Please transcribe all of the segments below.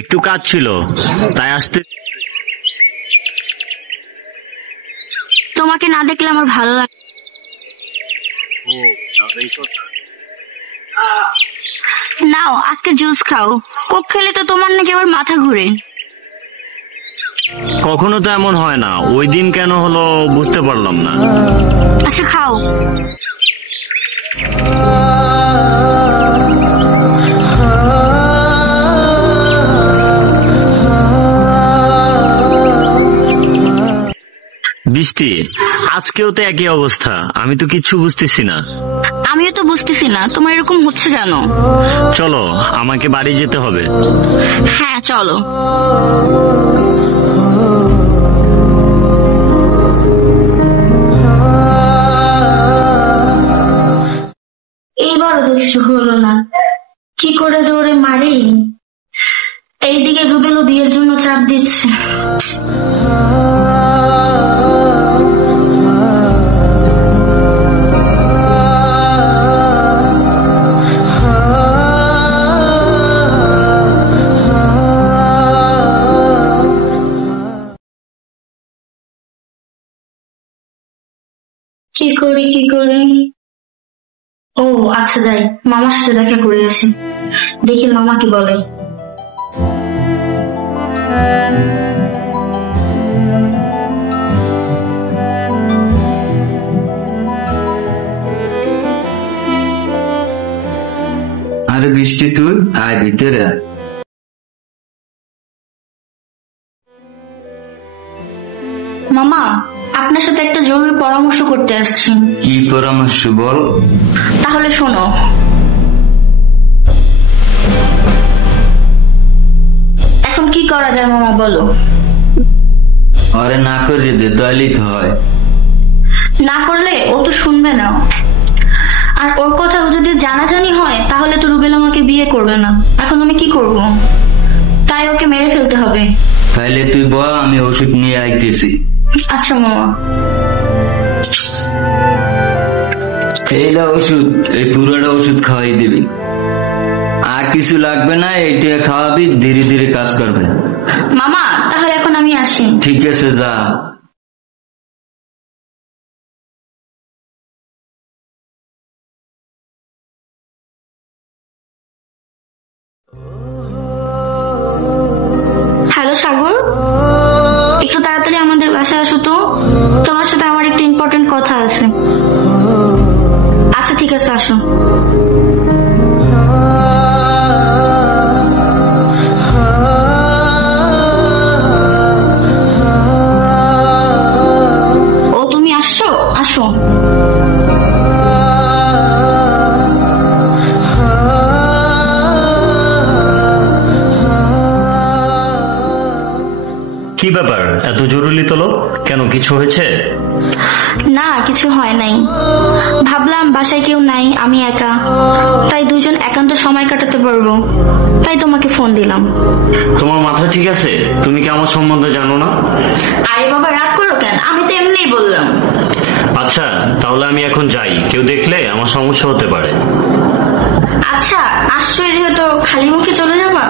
একটু কাজ ছিল তাই আসতে। তোমাকে না দেখলে আমার ভালো লাগে। নাও আজকে জুস খাও। কোক খেলে তো তোমার নাকি আবার মাথা ঘুরে। কখনো তো এমন হয় না, ওই দিন কেন হলো বুঝতে পারলাম না। আচ্ছা খাও। বৃষ্টি, আজকেও তো একই অবস্থা, আমি তো কিচ্ছু বুঝতেছি না। আমিও তো বুঝতেছি না তোমার এরকম হচ্ছে কেন। চলো আমাকে বাড়ি যেতে হবে। হ্যাঁ চলো। এইবারও তো কিছু হলো না, কি করে জোরে মারি। এইদিকে রুবেলও বিয়ের জন্য চাপ দিচ্ছে। কি করি। ও আচ্ছা যাই, মামার সাথে দেখা করে আসি, দেখি মামা কি বলে। আরে বৃষ্টি, তুই আয় ভিতরে। মামা আপনার সাথে একটা জরুরি পরামর্শ করতে আসছি। কি পরামর্শ বল? তাহলে শোনো। এখন কি করা যায় মামা বলো। আরে না করে দে, তাইলেই তো হয়। না করলে ও তো শুনবে না, আর ওর কথা যদি জানাজানি হয় তাহলে তো রুবেল আমাকে বিয়ে করবে না। এখন আমি কি করব? তাই ওকে মেরে ফেলতে হবে। তাইলে তুই বল, আমি ওষুধ নিয়ে আইতেছি। আচ্ছা মামা। এইটা ওষুধ, এই পুরোটা ওষুধ খাওয়াই দিবি, আর কিছু লাগবে না। এইটা খাওয়াবি, ধীরে ধীরে কাজ করবে। মামা তাহলে এখন আমি আসি। ঠিক আছে, যা। হ্যালো সাগর, একটু তাড়াতাড়ি আমাদের বাসায় আসো তো, তোমার সাথে আমার একটু ইম্পর্টেন্ট কথা আছে। আচ্ছা ঠিক আছে, আসো। ও তুমি আসছো, আসো। কি ব্যাপার, এত জরুরি তলব কেন, কিছু হয়েছে? না কিছু হয় নাই, ভাবলাম বাসায় কেউ নাই, আমি একা, তাই দুজন একান্ত সময় কাটাতে পারবো, তাই তোমাকে ফোন দিলাম। তোমার মাথা ঠিক আছে? তুমি কি আমার সম্বন্ধে জানো না? আরে বাবা রাগ করো কেন, আমি তো এমনিই বললাম। আচ্ছা তাহলে আমি এখন যাই, কেউ দেখলে আমার সমস্যা হতে পারে। আচ্ছা আসছো যেহেতু খালি মুখে চলে যাবা,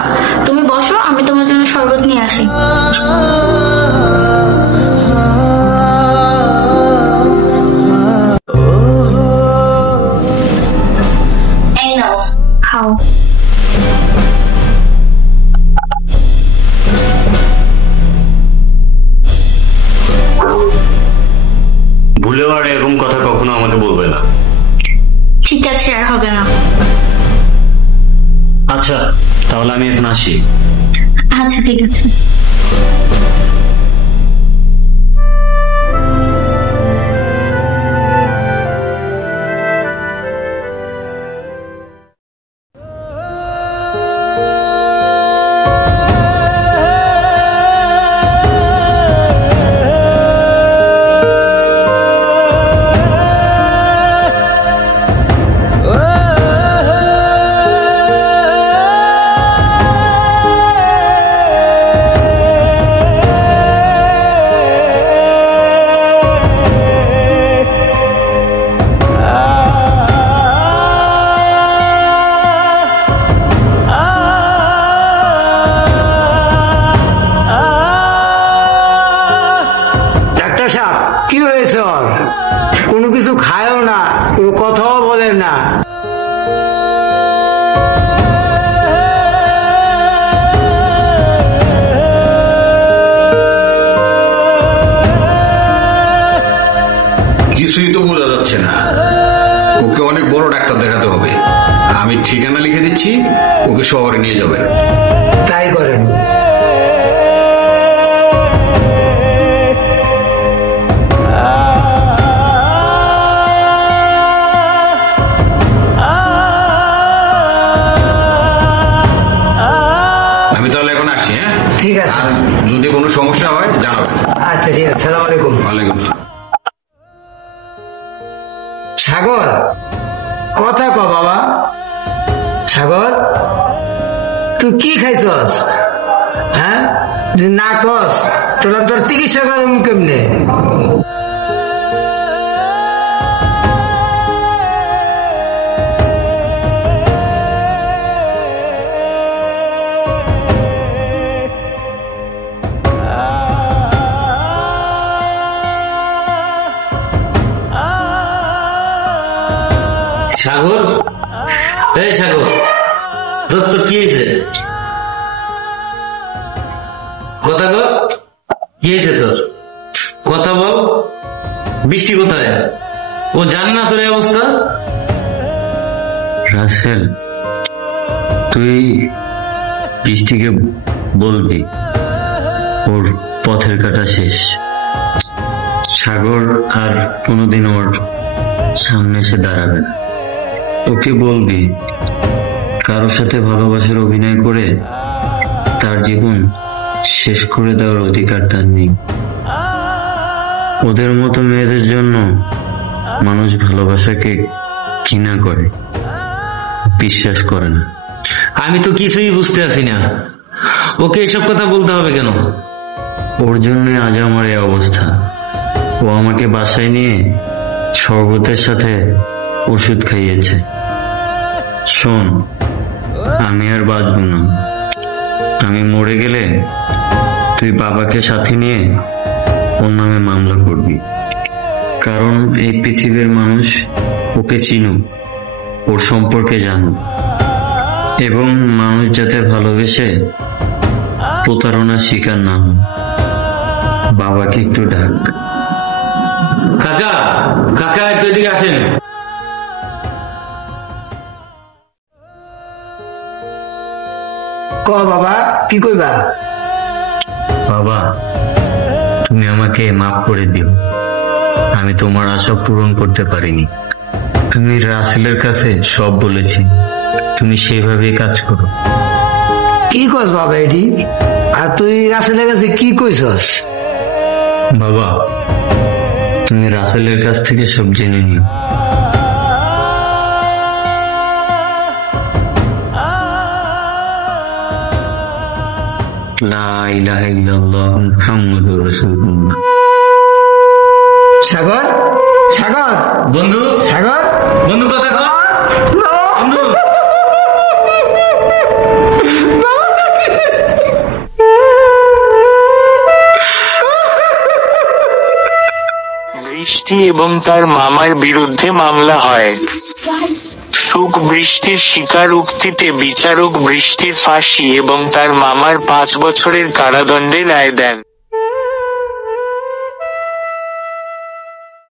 তুমি বসো, আমি তোমার জন্য শরবত নিয়ে আসি। এই নাও খাও। ভুলেও আর এরকম কথা কখনো আমাকে বলবে না। ঠিক আছে, আর হবে না। আচ্ছা তাহলে আমি এখন আসি। আচ্ছা ঠিক আছে। না। কিছুই তো বোঝা যাচ্ছে না। ওকে অনেক বড় ডাক্তার দেখাতে হবে। আমি ঠিকানা লিখে দিচ্ছি, ওকে শহরে নিয়ে যাবেন। তাই করেন। আমি তাহলে এখন আসি। হ্যাঁ, ঠিক আছে। আর যদি কোনো সমস্যা হয় জানাবেন। আচ্ছা ঠিক আছে, সালাম আলাইকুম। ওয়ালাইকুম আসসালাম। সাগর, কথা ক বাবা। সাগর, তুই কি খাইছস? হ্যাঁ, যদি না কস তোরা তোর চিকিৎসা করুন কেমনে? সাগর, এই সাগর, দোস্ত কি হয়েছে? কথা বল, কি হয়েছে তোর? কথা বল। বৃষ্টি কোথায়? ও জানে না তোর এই অবস্থা? রাসেল, তুই বৃষ্টিকে বলবি ওর পথের কাটা শেষ। সাগর আর কোনোদিন ওর সামনে এসে দাঁড়াবে না। ওকে বলবি কারোর সাথে ভালোবাসার অভিনয় করে তার জীবন শেষ করে দেওয়ার অধিকার তার নেই। ওদের মতো মেয়েদের জন্য মানুষ ভালোবাসাকে ঘৃণা করে, বিশ্বাস করে না। আমি তো কিছুই বুঝতে আছি না, ওকে এসব কথা বলতে হবে কেন? ওর জন্য আজ আমার এই অবস্থা। ও আমাকে বাসায় নিয়ে শরবতের সাথে ওষুধ খাইয়েছে। শোন, আমি আর বাঁচব না। আমি মরে গেলে তুই বাবাকে সাথে নিয়ে ওর নামে মামলা করবি। কারণ এই পৃথিবীর মানুষ ওকে চিনুক, ওর সম্পর্কে জানুক, এবং মানুষ যাতে ভালোবেসে প্রতারণার শিকার না হয়। বাবাকে একটু ডাক। কাকা, কাকা একটু এদিকে আসেন। ক বাবা, কি কইবা? বাবা, তুমি আমাকে মাফ করে দিও। আমি তোমার আশা পূরণ করতে পারিনি। তুমি রাসেলের কাছে সব বলেছি, তুমি সেইভাবেই কাজ করো। কি কস বাবা এটি? আর তুই রাসেলের কাছে কি কইছস? বাবা, তুমি রাসেলের কাছ থেকে সব জেনে নিও। লা ইলাহা ইল্লাল্লাহ মুহাম্মাদুর রাসূলুল্লাহ। সাগর, সাগর, বন্ধু, সাগর, বন্ধু কথা কও। বন্ধু, বৃষ্টি এবং তার মামার বিরুদ্ধে মামলা হয়। সুখ বৃষ্টির স্বীকারোক্তিতে বিচারক বৃষ্টির ফাঁসি এবং তার মামার 5 বছরের কারাদণ্ডের রায় দেন।